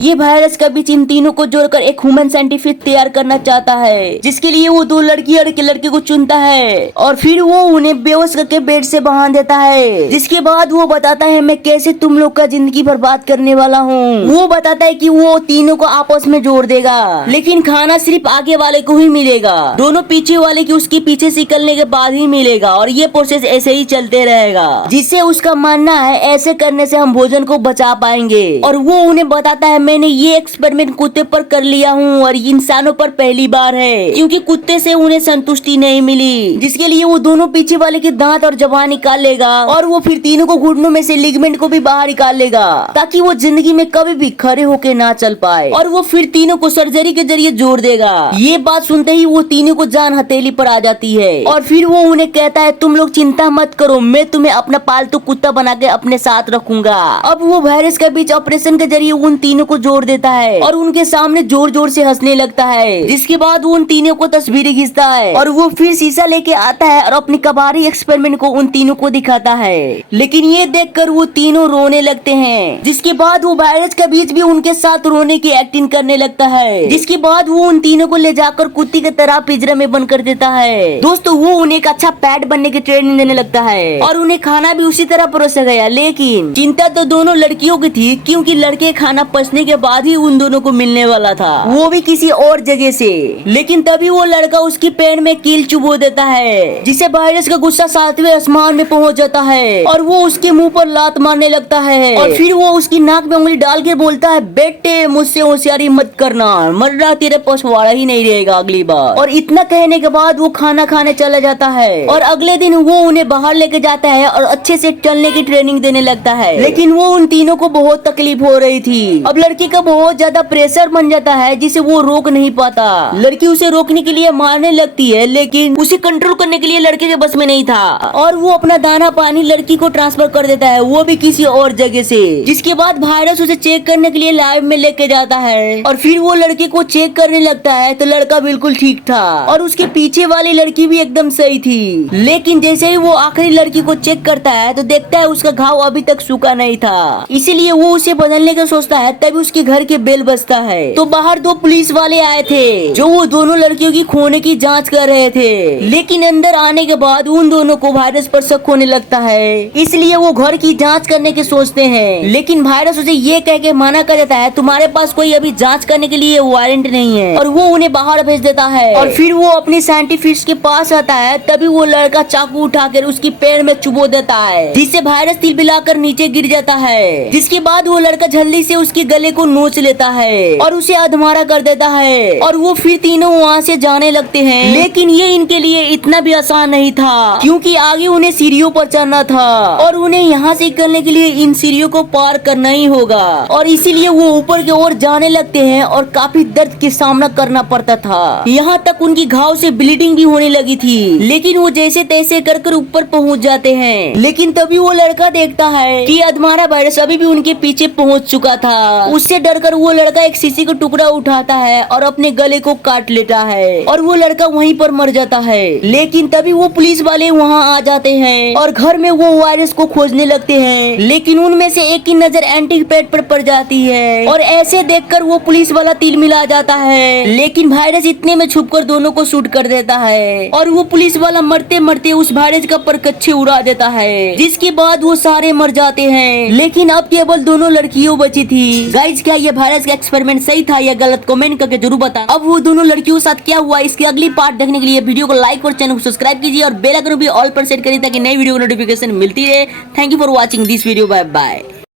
ये वायरस के बीच इन तीनों को जोड़कर एक ह्यूमन साइंटिफिक तैयार करना चाहता है, जिसके लिए वो दो लड़की और एक लड़के को चुनता है और फिर वो उन्हें बेहोश करके बेड से बांध देता है। जिसके बाद वो बताता है मैं कैसे तुम लोग का जिंदगी बर्बाद करने वाला हूँ। वो बताता है कि वो तीनों को आपस में जोड़ देगा, लेकिन खाना सिर्फ आगे वाले को ही मिलेगा, दोनों पीछे वाले की उसके पीछे से निकलने के बाद ही मिलेगा और ये प्रोसेस ऐसे ही चलते रहेगा। जिससे उसका मानना है ऐसे करने से हम भोजन को बचा पाएंगे। और वो उन्हें बताता है मैंने ये एक्सपेरिमेंट कुत्ते पर कर लिया हूँ और इंसानों पर पहली बार है, क्योंकि कुत्ते से उन्हें संतुष्टि नहीं मिली, जिसके लिए वो दोनों पीछे वाले के दांत और जबान निकाल लेगा और वो फिर तीनों को घुटनों में से लिगामेंट को भी बाहर निकाल लेगा, ताकि वो जिंदगी में कभी भी खड़े होके ना चल पाए। और वो फिर तीनों को सर्जरी के जरिए जोड़ देगा। ये बात सुनते ही वो तीनों को जान हथेली पर आ जाती है और फिर वो उन्हें कहता है तुम लोग चिंता मत करो, मैं तुम्हें अपना पालतू कुत्ता बना के अपने साथ रखूंगा। अब वो वायरस के बीच ऑपरेशन के जरिए उन तीनों को जोड़ देता है और उनके सामने जोर जोर से हंसने लगता है। जिसके बाद वो उन तीनों को तस्वीरें खींचता है और वो फिर शीशा लेके आता है और अपनी कबाड़ी एक्सपेरिमेंट को उन तीनों को दिखाता है। लेकिन ये देखकर वो तीनों रोने लगते हैं। जिसके बाद वो वायरस के बीच भी उनके साथ रोने की एक्टिंग करने लगता है। जिसके बाद वो उन तीनों को ले जाकर कुत्ती की तरह पिंजरे में बंद कर देता है। दोस्तों वो उन्हें एक अच्छा पैट बनने की ट्रेनिंग देने लगता है और उन्हें खाना भी उसी तरह परोसा गया। लेकिन चिंता तो दोनों लड़कियों की थी, क्योंकि लड़के खाना पचने के बाद ही उन दोनों को मिलने वाला था, वो भी किसी और जगह से। लेकिन तभी वो लड़का उसकी पेट में कील चुबो देता है, जिसे वायरस का गुस्सा 7वें आसमान में पहुंच जाता है और वो उसके मुंह पर लात मारने लगता है और फिर वो उसकी नाक में उंगली डाल के बोलता है बेटे मुझसे होशियारी मत करना, मरना तेरे पछवाड़ा ही नहीं रहेगा अगली बार। और इतना कहने के बाद वो खाना खाने चला जाता है और अगले दिन वो उन्हें बाहर लेके जाता है और अच्छे से चलने की ट्रेनिंग देने लगता है। लेकिन वो उन तीनों को बहुत तकलीफ हो रही थी। अब लड़की का बहुत ज्यादा प्रेशर बन जाता है, जिसे वो रोक नहीं पाता। लड़की उसे रोकने के लिए मारने लगती है, लेकिन उसे कंट्रोल करने के लिए लड़के के बस में नहीं था और वो अपना दाना पानी लड़की को ट्रांसफर कर देता है, वो भी किसी और जगह से। जिसके बाद वायरस उसे चेक करने के लिए लैब में लेके जाता है और फिर वो लड़के को चेक करने लगता है तो लड़का बिल्कुल ठीक था और उसके पीछे वाली लड़की भी एकदम सही थी। लेकिन जैसे ही वो आखिरी लड़की को चेक करता है तो देखता है उसका घाव अभी तक सूखा नहीं था, इसीलिए वो उसे बदलने का सोचता है। तभी उसके घर के बेल बजता है तो बाहर 2 पुलिस वाले आए थे, जो वो दोनों लड़कियों की खोने की जांच कर रहे थे। लेकिन अंदर आने के बाद उन दोनों को वायरस पर शक होने लगता है, इसलिए वो घर की जांच करने के सोचते हैं। लेकिन वायरस उसे ये कह के मना कर देता है तुम्हारे पास कोई अभी जांच करने के लिए वारंट नहीं है, और वो उन्हें बाहर भेज देता है। और फिर वो अपनी साइंटिफिक के पास आता है, तभी वो लड़का चाकू उठाकर उसकी पैर में चुबो देता है, जिससे वायरस तिलबिलाकर नीचे गिर जाता है। जिसके बाद वो लड़का जल्दी से उसके गले को नोच लेता है और उसे अधमरा कर देता है और वो फिर तीनों वहाँ से जाने लगते हैं। लेकिन ये इनके लिए इतना भी आसान नहीं था, क्योंकि आगे उन्हें सीढ़ियों पर चढ़ना था और उन्हें यहाँ से निकलने के लिए इन सीढ़ियों को पार करना ही होगा। और इसीलिए वो ऊपर की ओर जाने लगते हैं और काफी दर्द के सामना करना पड़ता था। यहाँ तक उनकी घाव से ब्लीडिंग भी होने लगी थी, लेकिन वो जैसे तैसे कर ऊपर पहुँच जाते हैं। लेकिन तभी वो लड़का देखता है कि अधमरा वायरस अभी भी उनके पीछे पहुँच चुका था। उससे डरकर वो लड़का एक शीशी का टुकड़ा उठाता है और अपने गले को काट लेता है और वो लड़का वहीं पर मर जाता है। लेकिन तभी वो पुलिस वाले वहाँ आ जाते हैं और घर में वो वायरस को खोजने लगते हैं। लेकिन उनमें से एक की नजर एंटी पैड पर पड़ जाती है और ऐसे देखकर वो पुलिस वाला तिल मिला जाता है। लेकिन वायरस इतने में छुपकर दोनों को शूट कर देता है और वो पुलिस वाला मरते मरते उस वायरस का परकच्छे उड़ा देता है, जिसके बाद वो सारे मर जाते हैं। लेकिन अब केवल दोनों लड़कियों बची थी। गाइज क्या ये वायरस का एक्सपेरिमेंट सही था या गलत, कमेंट करके जरूर बता। अब वो दोनों लड़कियों के साथ क्या हुआ, इसकी अगली पार्ट देखने के लिए वीडियो को लाइक और चैनल को सब्सक्राइब कीजिए और बेल आइकन भी ऑल पर सेट करिए ताकि नई वीडियो को नोटिफिकेशन मिलती रहे। Thank you for watching this video, bye bye.